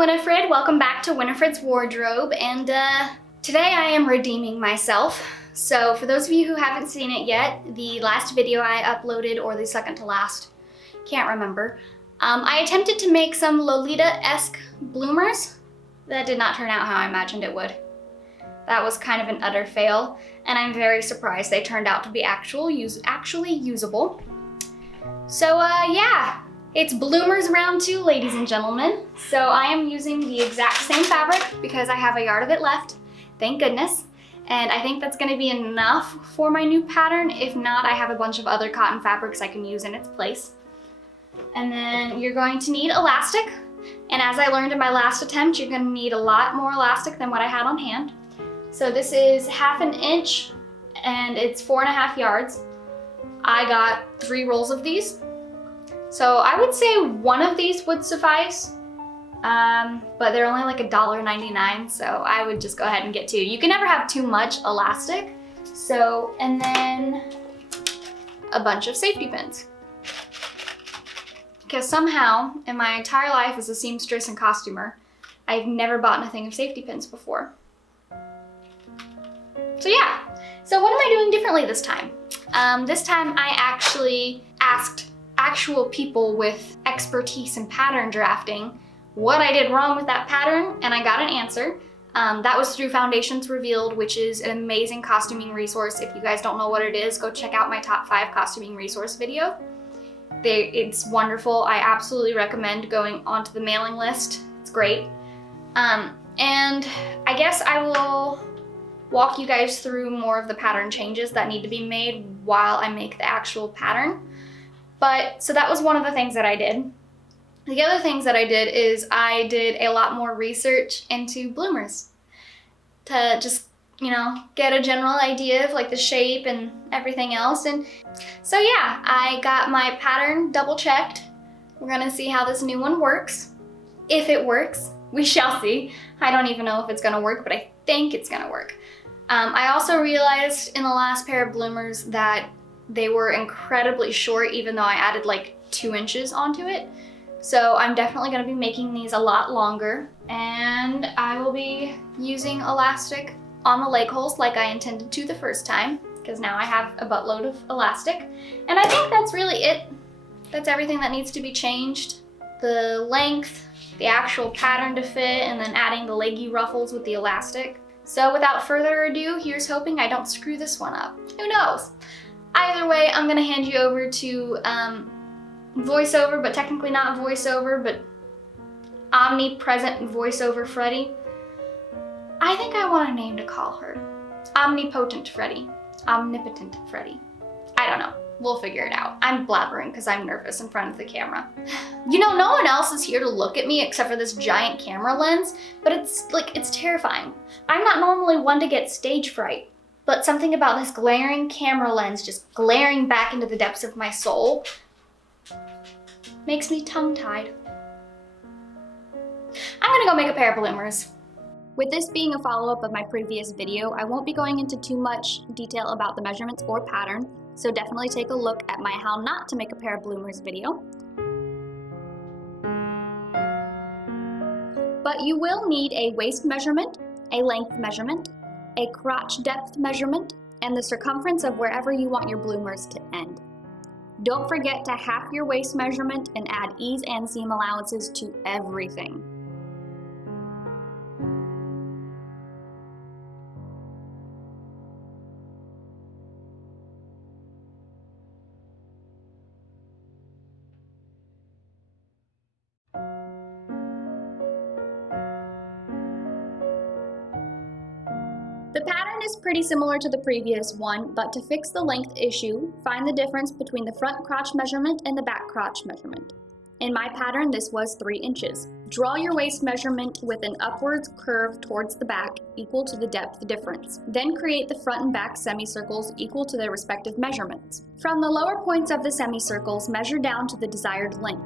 Winifred. Welcome back to Winifred's Wardrobe, and today I am redeeming myself. So for those of you who haven't seen it yet, the last video I uploaded, or the second to last, can't remember, I attempted to make some Lolita-esque bloomers. That did not turn out how I imagined it would. That was kind of an utter fail, and I'm very surprised they turned out to be actually usable. So yeah. It's bloomers round 2, ladies and gentlemen. So I am using the exact same fabric because I have a yard of it left, thank goodness. And I think that's gonna be enough for my new pattern. If not, I have a bunch of other cotton fabrics I can use in its place. And then you're going to need elastic. And as I learned in my last attempt, you're gonna need a lot more elastic than what I had on hand. So this is 1/2 inch and it's 4.5 yards. I got 3 rolls of these. So I would say one of these would suffice, but they're only like $1.99, so I would just go ahead and get 2. You can never have too much elastic. So, and then a bunch of safety pins. Because somehow, in my entire life as a seamstress and costumer, I've never bought a thing of safety pins before. So yeah, so what am I doing differently this time? This time I actually asked actual people with expertise in pattern drafting what I did wrong with that pattern, and I got an answer. That was through Foundations Revealed, which is an amazing costuming resource. If you guys don't know what it is, go check out my top 5 costuming resource video. It's wonderful. I absolutely recommend going onto the mailing list. It's great. And I guess I will walk you guys through more of the pattern changes that need to be made while I make the actual pattern. But, so that was one of the things that I did. The other things that I did is I did a lot more research into bloomers to just, you know, get a general idea of like the shape and everything else. And so yeah, I got my pattern double checked. We're gonna see how this new one works. If it works, we shall see. I don't even know if it's gonna work, but I think it's gonna work. I also realized in the last pair of bloomers that they were incredibly short, even though I added like 2 inches onto it. So I'm definitely gonna be making these a lot longer, and I will be using elastic on the leg holes like I intended to the first time, because now I have a buttload of elastic. And I think that's really it. That's everything that needs to be changed. The length, the actual pattern to fit, and then adding the leggy ruffles with the elastic. So without further ado, here's hoping I don't screw this one up. Who knows? Either way, I'm gonna hand you over to voiceover, but technically not voiceover, but omnipresent voiceover Freddy. I think I want a name to call her. Omnipotent Freddy. Omnipotent Freddy. I don't know. We'll figure it out. I'm blabbering because I'm nervous in front of the camera. You know, no one else is here to look at me except for this giant camera lens, but it's terrifying. I'm not normally one to get stage fright, but something about this glaring camera lens just glaring back into the depths of my soul makes me tongue-tied. I'm gonna go make a pair of bloomers. With this being a follow-up of my previous video, I won't be going into too much detail about the measurements or pattern, so definitely take a look at my how not to make a pair of bloomers video. But you will need a waist measurement, a length measurement, a crotch depth measurement, and the circumference of wherever you want your bloomers to end. Don't forget to half your waist measurement and add ease and seam allowances to everything. The pattern is pretty similar to the previous one, but to fix the length issue, find the difference between the front crotch measurement and the back crotch measurement. In my pattern, this was 3 inches. Draw your waist measurement with an upwards curve towards the back equal to the depth difference. Then create the front and back semicircles equal to their respective measurements. From the lower points of the semicircles, measure down to the desired length.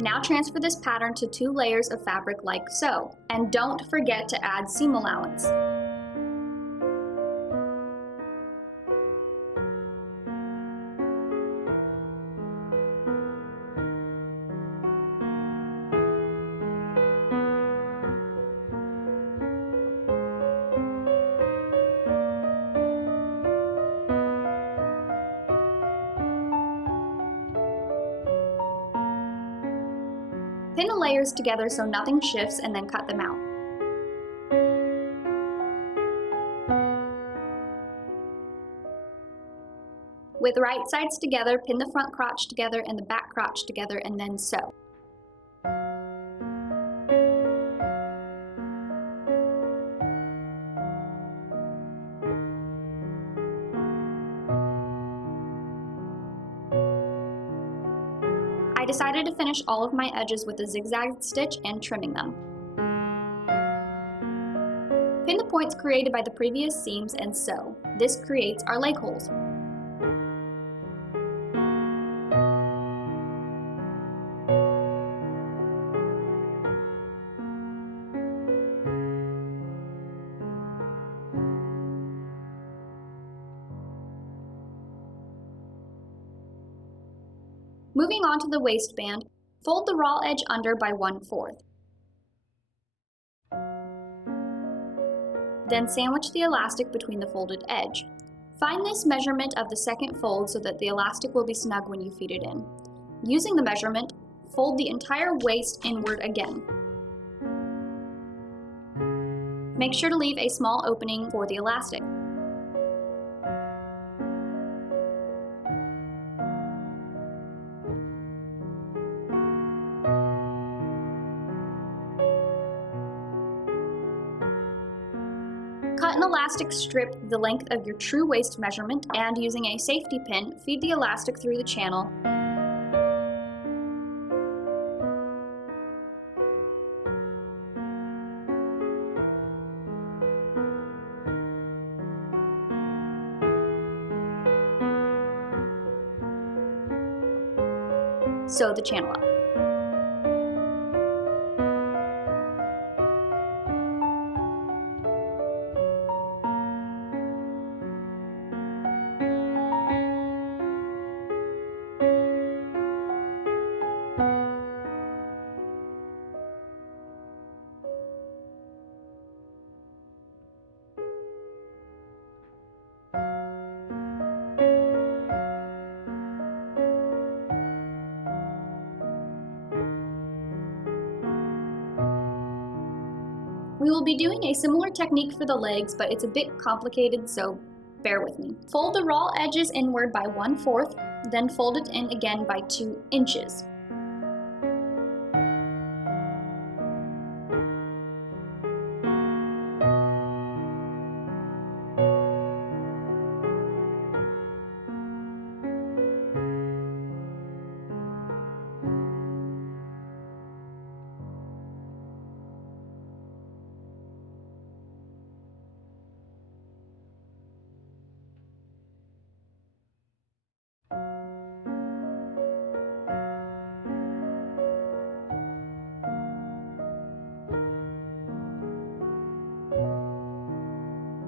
Now transfer this pattern to 2 layers of fabric like so, and don't forget to add seam allowance. Pin the layers together so nothing shifts and then cut them out. With right sides together, pin the front crotch together and the back crotch together and then sew. I decided to finish all of my edges with a zigzag stitch and trimming them. Pin the points created by the previous seams and sew. This creates our leg holes. Moving on to the waistband, fold the raw edge under by 1/4. Then sandwich the elastic between the folded edge. Find this measurement of the second fold so that the elastic will be snug when you feed it in. Using the measurement, fold the entire waist inward again. Make sure to leave a small opening for the elastic. Cut an elastic strip the length of your true waist measurement and using a safety pin, feed the elastic through the channel. Sew the channel up. We will be doing a similar technique for the legs, but it's a bit complicated, so bear with me. Fold the raw edges inward by 1/4, then fold it in again by 2 inches.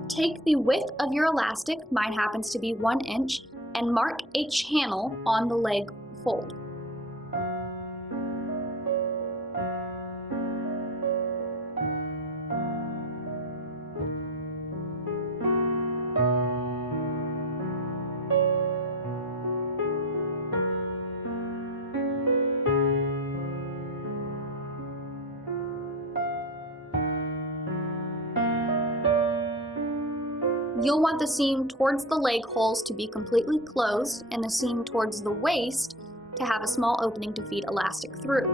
Take the width of your elastic, mine happens to be 1 inch, and mark a channel on the leg fold. You'll want the seam towards the leg holes to be completely closed and the seam towards the waist to have a small opening to feed elastic through.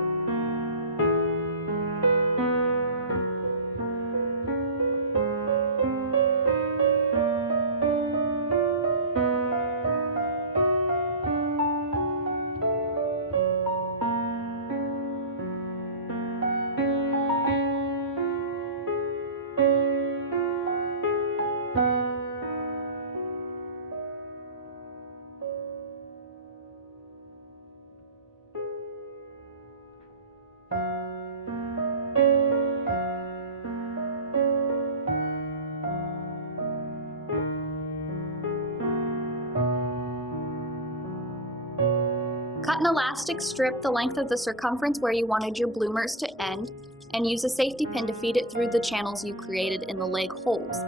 Cut an elastic strip the length of the circumference where you wanted your bloomers to end, and use a safety pin to feed it through the channels you created in the leg holes.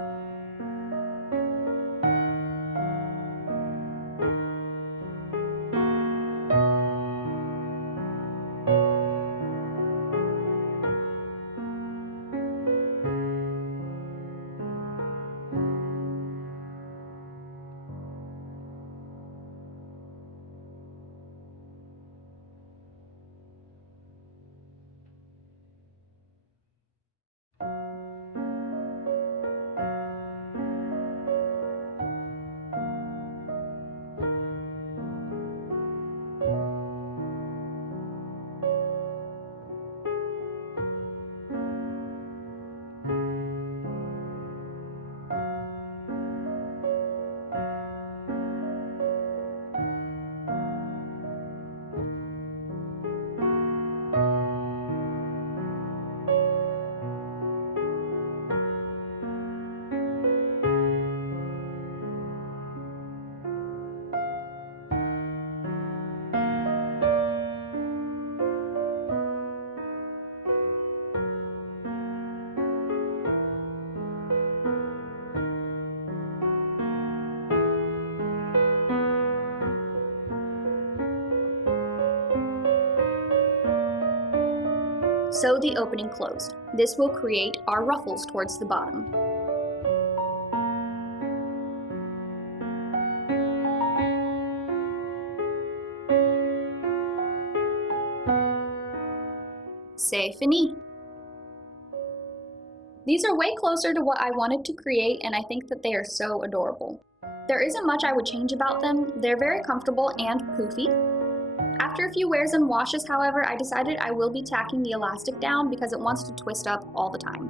sew the opening closed. This will create our ruffles towards the bottom. C'est fini! These are way closer to what I wanted to create, and I think that they are so adorable. There isn't much I would change about them. They're very comfortable and poofy. After a few wears and washes, however, I decided I will be tacking the elastic down because it wants to twist up all the time.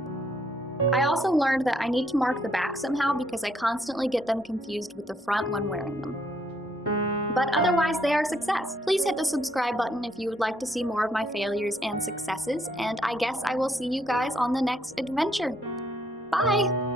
I also learned that I need to mark the back somehow because I constantly get them confused with the front when wearing them. But otherwise, they are a success. Please hit the subscribe button if you would like to see more of my failures and successes, and I guess I will see you guys on the next adventure. Bye!